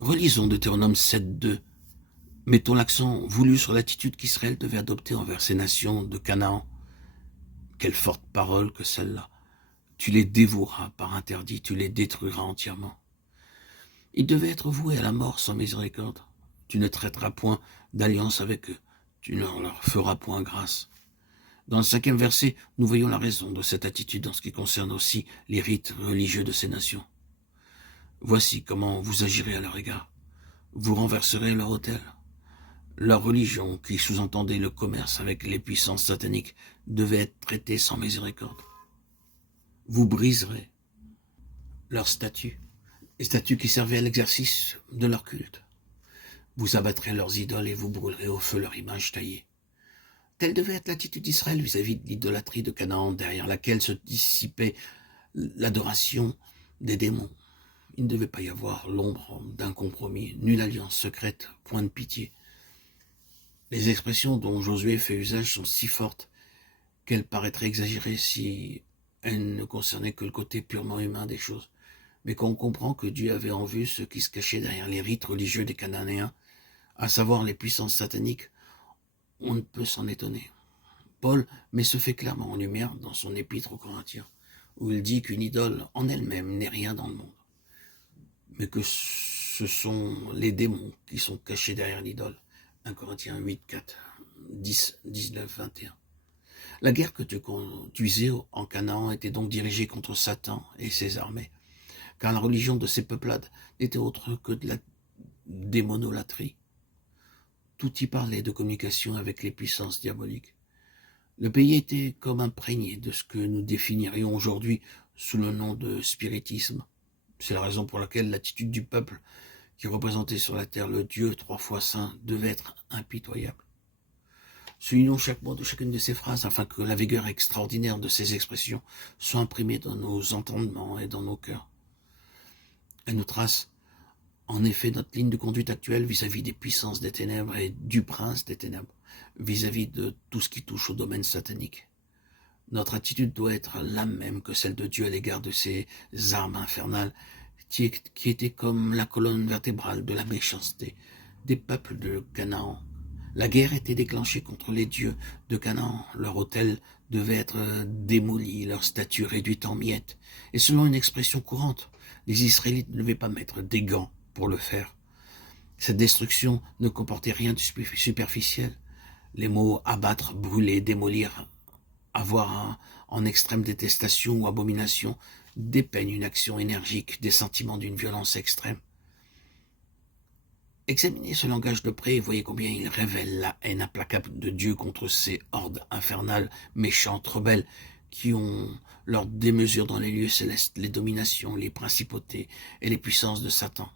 Relisons Deutéronome 7.2. Mettons l'accent voulu sur l'attitude qu'Israël devait adopter envers ces nations de Canaan. Quelle forte parole que celle-là. Tu les dévoueras par interdit, tu les détruiras entièrement. Ils devaient être voués à la mort sans miséricorde. Tu ne traiteras point d'alliance avec eux, tu ne leur feras point grâce. Dans le 5e verset, nous voyons la raison de cette attitude en ce qui concerne aussi les rites religieux de ces nations. Voici comment vous agirez à leur égard. Vous renverserez leur autel. Leur religion, qui sous-entendait le commerce avec les puissances sataniques, devait être traitée sans miséricorde. Vous briserez leurs statues, les statues qui servaient à l'exercice de leur culte. Vous abattrez leurs idoles et vous brûlerez au feu leur image taillée. Telle devait être l'attitude d'Israël vis-à-vis de l'idolâtrie de Canaan, derrière laquelle se dissipait l'adoration des démons. Il ne devait pas y avoir l'ombre d'un compromis, nulle alliance secrète, point de pitié. Les expressions dont Josué fait usage sont si fortes qu'elles paraîtraient exagérées si elles ne concernaient que le côté purement humain des choses. Mais quand on comprend que Dieu avait en vue ce qui se cachait derrière les rites religieux des Cananéens, à savoir les puissances sataniques, on ne peut s'en étonner. Paul met ce fait clairement en lumière dans son épître aux Corinthiens, où il dit qu'une idole en elle-même n'est rien dans le monde, mais que ce sont les démons qui sont cachés derrière l'idole. 1 Corinthiens 8, 4, 10, 19, 21. La guerre que Dieu conduisait en Canaan était donc dirigée contre Satan et ses armées, car la religion de ces peuplades n'était autre que de la démonolatrie. Tout y parlait de communication avec les puissances diaboliques. Le pays était comme imprégné de ce que nous définirions aujourd'hui sous le nom de spiritisme. C'est la raison pour laquelle l'attitude du peuple qui représentait sur la terre le Dieu 3 fois saint devait être impitoyable. Soulignons chaque mot de chacune de ces phrases afin que la vigueur extraordinaire de ces expressions soit imprimée dans nos entendements et dans nos cœurs. Elle nous trace en effet notre ligne de conduite actuelle vis-à-vis des puissances des ténèbres et du prince des ténèbres, vis-à-vis de tout ce qui touche au domaine satanique. Notre attitude doit être la même que celle de Dieu à l'égard de ces armes infernales qui étaient comme la colonne vertébrale de la méchanceté des peuples de Canaan. La guerre était déclenchée contre les dieux de Canaan. Leur autel devait être démoli, leur statue réduite en miettes. Et selon une expression courante, les Israélites ne devaient pas mettre des gants pour le faire. Cette destruction ne comportait rien de superficiel. Les mots abattre, brûler, démolir, avoir en extrême détestation ou abomination dépeignent une action énergique, des sentiments d'une violence extrême. Examinez ce langage de près et voyez combien il révèle la haine implacable de Dieu contre ces hordes infernales, méchantes, rebelles, qui ont leur démesure dans les lieux célestes, les dominations, les principautés et les puissances de Satan.